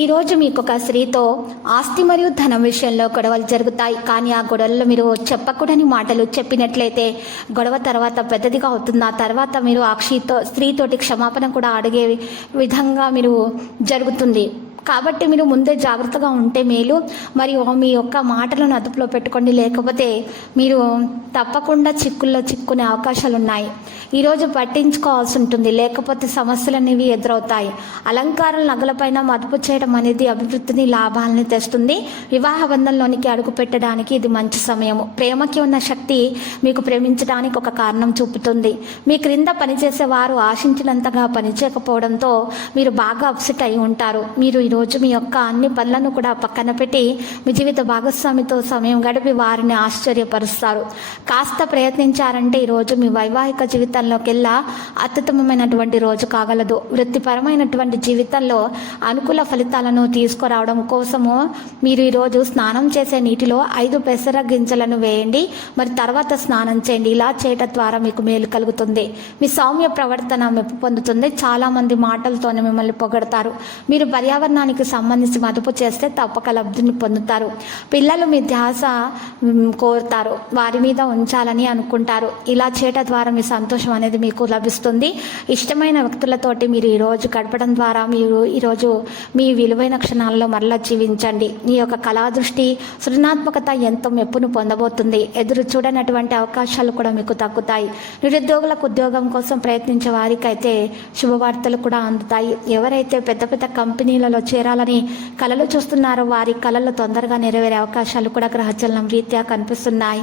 ఈరోజు మీకు ఒక స్త్రీతో ఆస్తి మరియు ధనం విషయంలో గొడవలు జరుగుతాయి. కానీ ఆ గొడవల్లో మీరు చెప్పకూడని మాటలు చెప్పినట్లయితే గొడవ తర్వాత పెద్దదిగా అవుతుంది. ఆ తర్వాత మీరు ఆ క్షీతో స్త్రీతోటి క్షమాపణ కూడా అడిగే విధంగా మీరు జరుగుతుంది. కాబట్టి మీరు ముందే జాగ్రత్తగా ఉంటే మేలు. మరియు మీ యొక్క మాటలను అదుపులో పెట్టుకోండి. లేకపోతే మీరు తప్పకుండా చిక్కుల్లో చిక్కునే అవకాశాలు ఉన్నాయి. ఈరోజు పట్టించుకోవాల్సి ఉంటుంది. లేకపోతే సమస్యలు అనేవి ఎదురవుతాయి. అలంకారం నగలపైన మదుపు చేయడం అనేది అభివృద్ధిని లాభాలని తెస్తుంది. వివాహ బంధంలోనికి అడుగు పెట్టడానికి ఇది మంచి సమయము. ప్రేమకి ఉన్న శక్తి మీకు ప్రేమించడానికి ఒక కారణం చూపుతుంది. మీ క్రింద పనిచేసే వారు ఆశించినంతగా పనిచేయకపోవడంతో మీరు బాగా అప్సెట్ అయి ఉంటారు. మీరు ఈరోజు మీ యొక్క అన్ని పనులను కూడా పక్కన పెట్టి మీ జీవిత భాగస్వామితో సమయం గడిపి వారిని ఆశ్చర్యపరుస్తారు. కాస్త ప్రయత్నించారంటే ఈరోజు మీ వైవాహిక జీవితంలోకెల్లా అత్యుత్తమమైనటువంటి రోజు కాగలదు. వృత్తిపరమైనటువంటి జీవితంలో అనుకూల ఫలితాలను తీసుకురావడం కోసము మీరు ఈరోజు స్నానం చేసే నీటిలో ఐదు పెసర గింజలను వేయండి. మరి తర్వాత స్నానం చేయండి. ఇలా చేయటం ద్వారా మీకు మేలు కలుగుతుంది. మీ సౌమ్య ప్రవర్తన మెప్పు పొందుతుంది. చాలా మంది మాటలతోనే మిమ్మల్ని పొగడతారు. మీరు పర్యావరణానికి సంబంధించి మదుపు చేస్తే తప్పక లబ్ధిని పొందుతారు. పిల్లలు మీ ధ్యాస కోరుతారు. వారి మీద ఉంచాలని అనుకుంటారు. ఇలా చేయటం ద్వారా మీ సంతోషం అనేది మీకు లభిస్తుంది. ఇష్టమైన వ్యక్తులతోటి మీరు ఈరోజు గడపడం ద్వారా మీరు ఈరోజు మీ విలువైన క్షణాల్లో మరలా జీవించండి. మీ యొక్క కళాదృష్టి సృజనాత్మకత ఎంతో మెప్పును పొందబోతుంది. ఎదురు చూడనటువంటి అవకాశాలు కూడా మీకు తగ్గుతాయి నిరుద్యోగులకు ఉద్యోగం కోసం ప్రయత్నించే వారికైతే శుభవార్తలు కూడా అందుతాయి. ఎవరైతే పెద్ద పెద్ద కంపెనీలలో చేరాలని కళలు చూస్తున్నారు. వారి కళలు తొందరగా నెరవేరే అవకాశాలు కూడా గ్రహచలనం రీత్యా కనిపిస్తున్నాయి.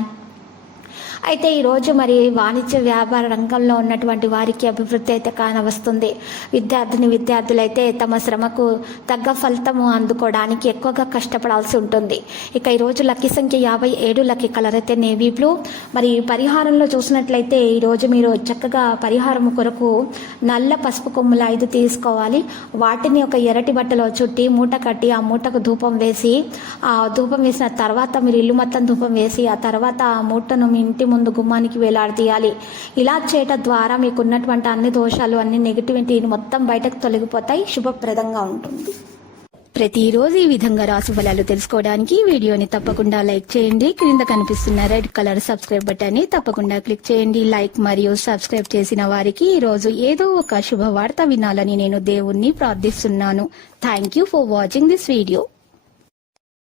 అయితే ఈరోజు మరి వాణిజ్య వ్యాపార రంగంలో ఉన్నటువంటి వారికి అభివృద్ధి అయితే కానవస్తుంది. విద్యార్థిని విద్యార్థులైతే తమ శ్రమకు తగ్గ ఫలితము అందుకోవడానికి ఎక్కువగా కష్టపడాల్సి ఉంటుంది. ఇక ఈరోజు లక్కీ సంఖ్య యాభై ఏడు లక్కీ కలర్ అయితే నేవీ బ్లూ. మరి పరిహారంలో చూసినట్లయితే ఈరోజు మీరు చక్కగా పరిహారం కొరకు నల్ల పసుపు కొమ్ములు ఐదు తీసుకోవాలి. వాటిని ఒక ఎరటి బట్టలో చుట్టి మూట కట్టి ఆ మూటకు ధూపం వేసి ఆ ధూపం వేసిన తర్వాత మీరు ఇల్లు మొత్తం ధూపం వేసి ఆ తర్వాత ఆ మూటను మీ ఇంటి ముందు గుమ్మానికి వేలాడదీయాలి ఇలా చేయటం ద్వారా మీకు ఉన్నటువంటి అన్ని దోషాలు అన్ని నెగిటివిటీని మొత్తం బయటకు తొలగిపోతాయి. శుభప్రదంగా ఉంటుంది. ప్రతిరోజు ఈ విధంగా రాశి ఫలాలు తెలుసుకోవడానికి వీడియోని తప్పకుండా లైక్ చేయండి. క్రింద కనిపిస్తున్న రెడ్ కలర్ సబ్స్క్రైబ్ బటన్ని తప్పకుండా క్లిక్ చేయండి. లైక్ మరియు సబ్స్క్రైబ్ చేసిన వారికి ఈ రోజు ఏదో ఒక శుభవార్త వినాలని నేను దేవుణ్ణి ప్రార్థిస్తున్నాను. Thank you for watching this video